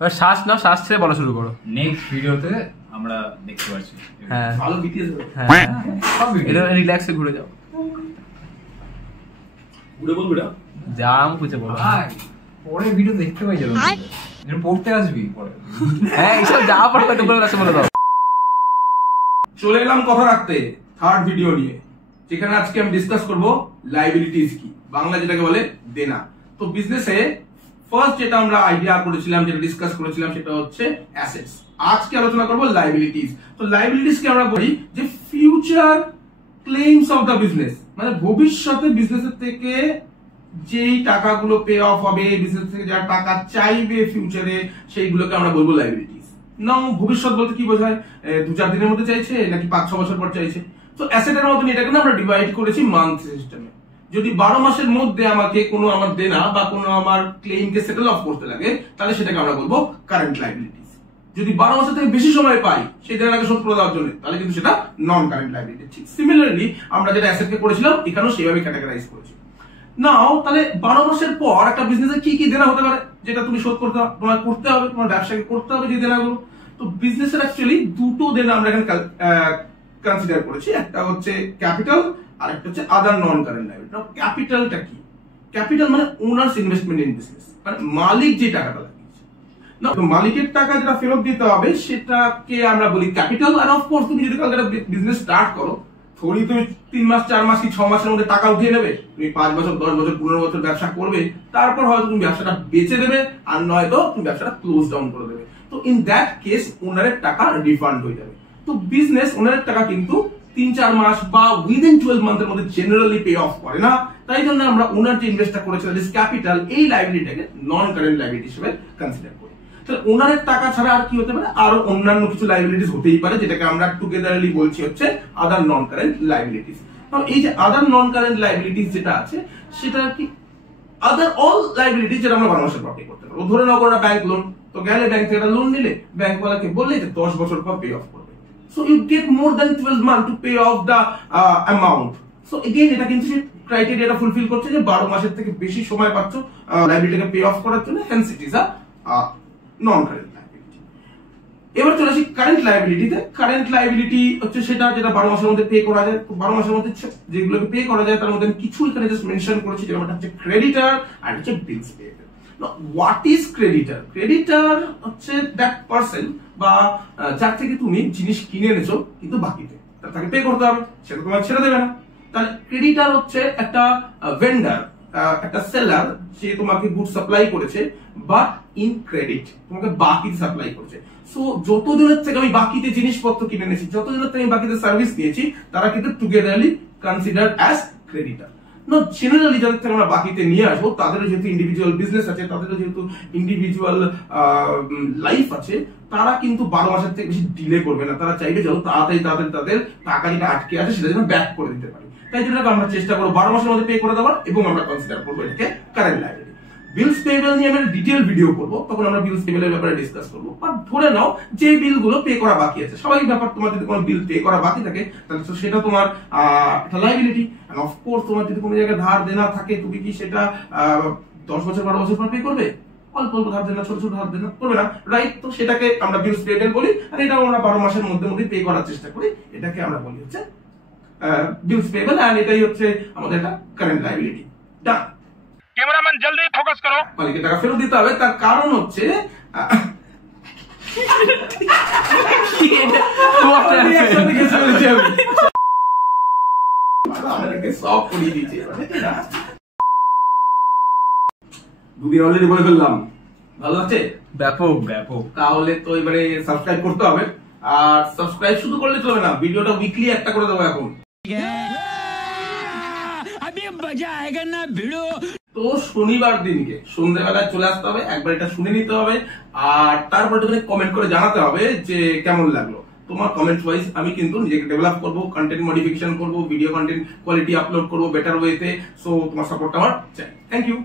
শ্বাস নাও, শ্বাস ছেড়ে বলা শুরু করো। নেক্সট ভিডিওতে আমরা দেখতে পাচ্ছি। হ্যাঁ ভালো বিটিএস হবে। হ্যাঁ সব ভিডিও এটা রিল্যাক্সে ঘুরে যাও, ঘুরে বলবি না যা আম খুঁজে বলো। ভাই পরে ভিডিও দেখতে পাই যাবে, এটা পড়তে আসবি পরে। হ্যাঁ এইসব যা পড়বে তো বলে বলে দাও। চলে এলাম কথা রাখতে থার্ড ভিডিও নিয়ে, যেখানে আজকে আমি ডিসকাস করব লাইবিলিটিস কি, বাংলা যেটাকে বলে দেনা। তো বিজনেসে ফার্স্ট যেটা আমরা আইডিয়া করেছিলাম, যেটা ডিসকাস করেছিলাম, সেটা হচ্ছে অ্যাসেটস। আজকে আলোচনা করব লাইবিলিটিস। তো লাইবিলিটিস কে আমরা বলি যে future claims of the business, মানে ভবিষ্যতে বিজনেসের থেকে যেই টাকাগুলো পে অফ হবে, বিজনেস থেকে যারা টাকা চাইবে ফিউচারে, সেইগুলোকে আমরা বলবো লাইবিলিটিস। নাও ভবিষ্যৎ বলতে কি বোঝায়? 2-4 দিনের মধ্যে চাইছে নাকি 5-6 বছর পর চাইছে। তো অ্যাসেটের মতন এটাকে আমরা ডিভাইড করেছি মান্থ সিস্টেমে। যদি 12 মাসের মধ্যে আমাকে কোনো আমার দেনা বা কোনো আমার ক্লেইমকে সেটেল অফ করতে লাগে, তাহলে সেটাকে আমরা বলবো কারেন্ট লাইবিলিটিস। যদি 12 মাসের থেকে বেশি সময় পাই সেই দেনাটাকে শোধ করে দেওয়ার জন্য, তাহলে কিন্তু সেটা নন কারেন্ট লাইবিলিটি। ঠিক সিমিলারলি আমরা যেটা অ্যাসেটকে করেছিলাম, এখানেও সেভাবে ক্যাটাগরাইজ করেছি। নাও তাহলে 12 মাসের পর একটা বিজনেসে কি কি দেনা হতে পারে যেটা তুমি শোধ করতে হবে, তোমার করতে হবে, তোমার ব্যবসাকে করতে হবে যে দেনাগুলো। তো বিজনেসের অ্যাকচুয়ালি দুটো দেনা আমরা এখানে কনসিডার করেছি, একটা হচ্ছে ক্যাপিটাল আর একটা হচ্ছে আদার নন কারেন্ট লাইবিলিটি। ক্যাপিটালটা কি? ক্যাপিটাল মানে ওনার্স ইনভেস্টমেন্ট ইন বিজনেস, মানে মালিক যে টাকাটা লাগিয়েছে না, তো মালিকের টাকা যেটা ফেরত দিতে হবে সেটাকে আমরা বলি ক্যাপিটাল। আর অফকোর্স তুমি যদি কালকে একটা বিজনেস স্টার্ট করো, থোড়ি তুমি 3 মাস 4 মাস কি 6 মাসের মধ্যে টাকা উঠিয়ে নেবে। তুমি 5 বছর 10 বছর 15 বছর ব্যবসা করবে, তারপর হয়তো তুমি ব্যবসাটা বেচে দেবে, আর নয়তো তুমি ব্যবসাটা ক্লোজ ডাউন করে দেবে। তো ইন দ্যাট কেস ওনারের টাকা রিফান্ড হয়ে যাবে। তো বিজনেস ওনারের টাকা কিন্তু 3-4 মাস বা উইদিন 12 মান্থের মধ্যে জেনারেলি পে অফ করে না। তাই জন্য আমরা ওনার যে ইনভেস্টটা করেছিলাম ক্যাপিটাল, এই লাইবিলিটিটাকে নন কারেন্ট লাইবিলিটি হিসেবে কনসিডার করি। তাহলে ওনারের টাকা ছাড়া আর কি হতে পারে? আরো অন্যান্য কিছু লাইবিলিটিস হতেই পারে, যেটাকে আমরা টুগেদারলি বলছি হচ্ছে আদার নন কারেন্ট লাইবিলিটিস। এই যে আদার নন কারেন্ট লাইবিলিটিস যেটা আছে, সেটা কি আদার অল লাইবিলিটিস যেটা আমরা 12 মাসের পর পে করতে পারবো। ধরে নাও কোনো ব্যাংক লোন, তো গেলে ব্যাংক থেকে একটা লোন নিলে, ব্যাংকওয়ালাকে বললে যে 10 বছর পর পে অফ করবে। So you get more than 12 month to pay off the amount. So again এটা কিন্তু ক্রাইটেরিয়াটা ফুলফিল করছে যে 12 মাসের থেকে বেশি সময় পাচ্ছ লাইবিলিটিকে পে অফ করার জন্য, hence it is a non current liability. এবার চলে আসি কারেন্ট লাইবিলিটিতে। কারেন্ট লাইবিলিটি হচ্ছে সেটা যেটা 12 মাসের মধ্যে পে করা যায়। 12 মাসের মধ্যে যেগুলোকে পে করা যায় তার মধ্যে কিছু এখানে জাস্ট মেনশন করেছি, যেটা হচ্ছে ক্রেডিটর আর হচ্ছে bills payable. What is creditor? Creditor হচ্ছে দ্যাট পারসন বা যার থেকে তুমি জিনিস কিনে এনেছো কিন্তু বাকিতে, তাকে পে করতে হবে, সেটা তোমার ছেড়ে দেবে না। তাহলে ক্রেডিটর হচ্ছে একটা ভেন্ডার, একটা সেলার, যে তোমাকে গুড সাপ্লাই করেছে বাট ইন ক্রেডিট, তোমাকে বাকিতে সাপ্লাই করেছে। সো যতজনের থেকে আমি বাকিতে জিনিসপত্র কিনে এনেছি, যতজনের থেকে আমি বাকিতে সার্ভিস দিয়েছি, তারা কিন্তু টুগেদারলি কনসিডার্ড অ্যাজ ক্রেডিটর। না জেনারেলি যাদের থেকে আমরা বাকিতে নিয়ে আসবো, তাদেরও যেহেতু ইন্ডিভিজুয়াল বিজনেস আছে, তাদেরও যেহেতু ইন্ডিভিজুয়াল লাইফ আছে, তারা কিন্তু 12 মাসের থেকে বেশি ডিলে করবে না। তারা চাইবে যত তাড়াতাড়ি তাদের টাকা যেটা আটকে আছে সেটা যেন ব্যাক করে দিতে পারে। তাই জন্য আমরা চেষ্টা করবো 12 মাসের মধ্যে পে করে দেওয়ার, এবং আমরা কনসিডার করবো এটাকে কারেন্ট লাইবিলিটি। বিলস পেয়েবল নিয়ে আমরা ডিটেইল ভিডিও করব, তখন আমরা বিলস পেয়েবলের ব্যাপারে ডিসকাস করব। বাট ধরে নাও যে বিলগুলো পে করা বাকি আছে, স্বাভাবিক ব্যাপার, তোমার যদি কোনো বিল পে করা বাকি থাকে তাহলে সেটা তোমার একটা লাইবিলিটি। এন্ড অফ কোর্স তোমার যদি কোনো জায়গায় ধার দেনা থাকে, তুমি কি সেটা 10 বছর 12 বছর পর পে করবে? অল্প অল্প ধার দেনা, ছোট ছোট ধার দেনা করবে না, রাইট? তো সেটাকে আমরা বিলস পেয়েবল বলি, আর এটা আমরা 12 মাসের মধ্যে পে করার চেষ্টা করি। এটাকে আমরা বলি হচ্ছে বিলস পেয়েবল, এন্ড এটাই হচ্ছে আমাদের একটা কারেন্ট লাইবিলিটি। ডান। ক্যামেরাম্যান জলদি ফোকাস করো। মালিকের টাকা ফেরত দিতে হবে, তার কারণ হচ্ছে সব করিয়ে দিয়েছে। 2 দিন অলরেডি বলে ফেললাম, ভালো আছে? ব্যাপক। তাহলে তো এবারে সাবস্ক্রাইব করতে হবে। আর সাবস্ক্রাইব শুধু করলে চলবে না, ভিডিওটা উইকলি একটা করে দেবো এখন। তো শনিবার দিনকে সন্ধ্যাবেলায় চলে আসতে হবে, একবার এটা শুনে নিতে হবে, আর তারপর কমেন্ট করে জানাতে হবে যে কেমন লাগলো। তোমার কমেন্ট ওয়াইজ আমি কিন্তু নিজেকে ডেভেলপ করবো, কন্টেন্ট মডিফিকেশন করবো, ভিডিও কন্টেন্ট কোয়ালিটি আপলোড করবো বেটার ওয়েতে। সো তোমার সাপোর্ট আমার চাই। Thank you.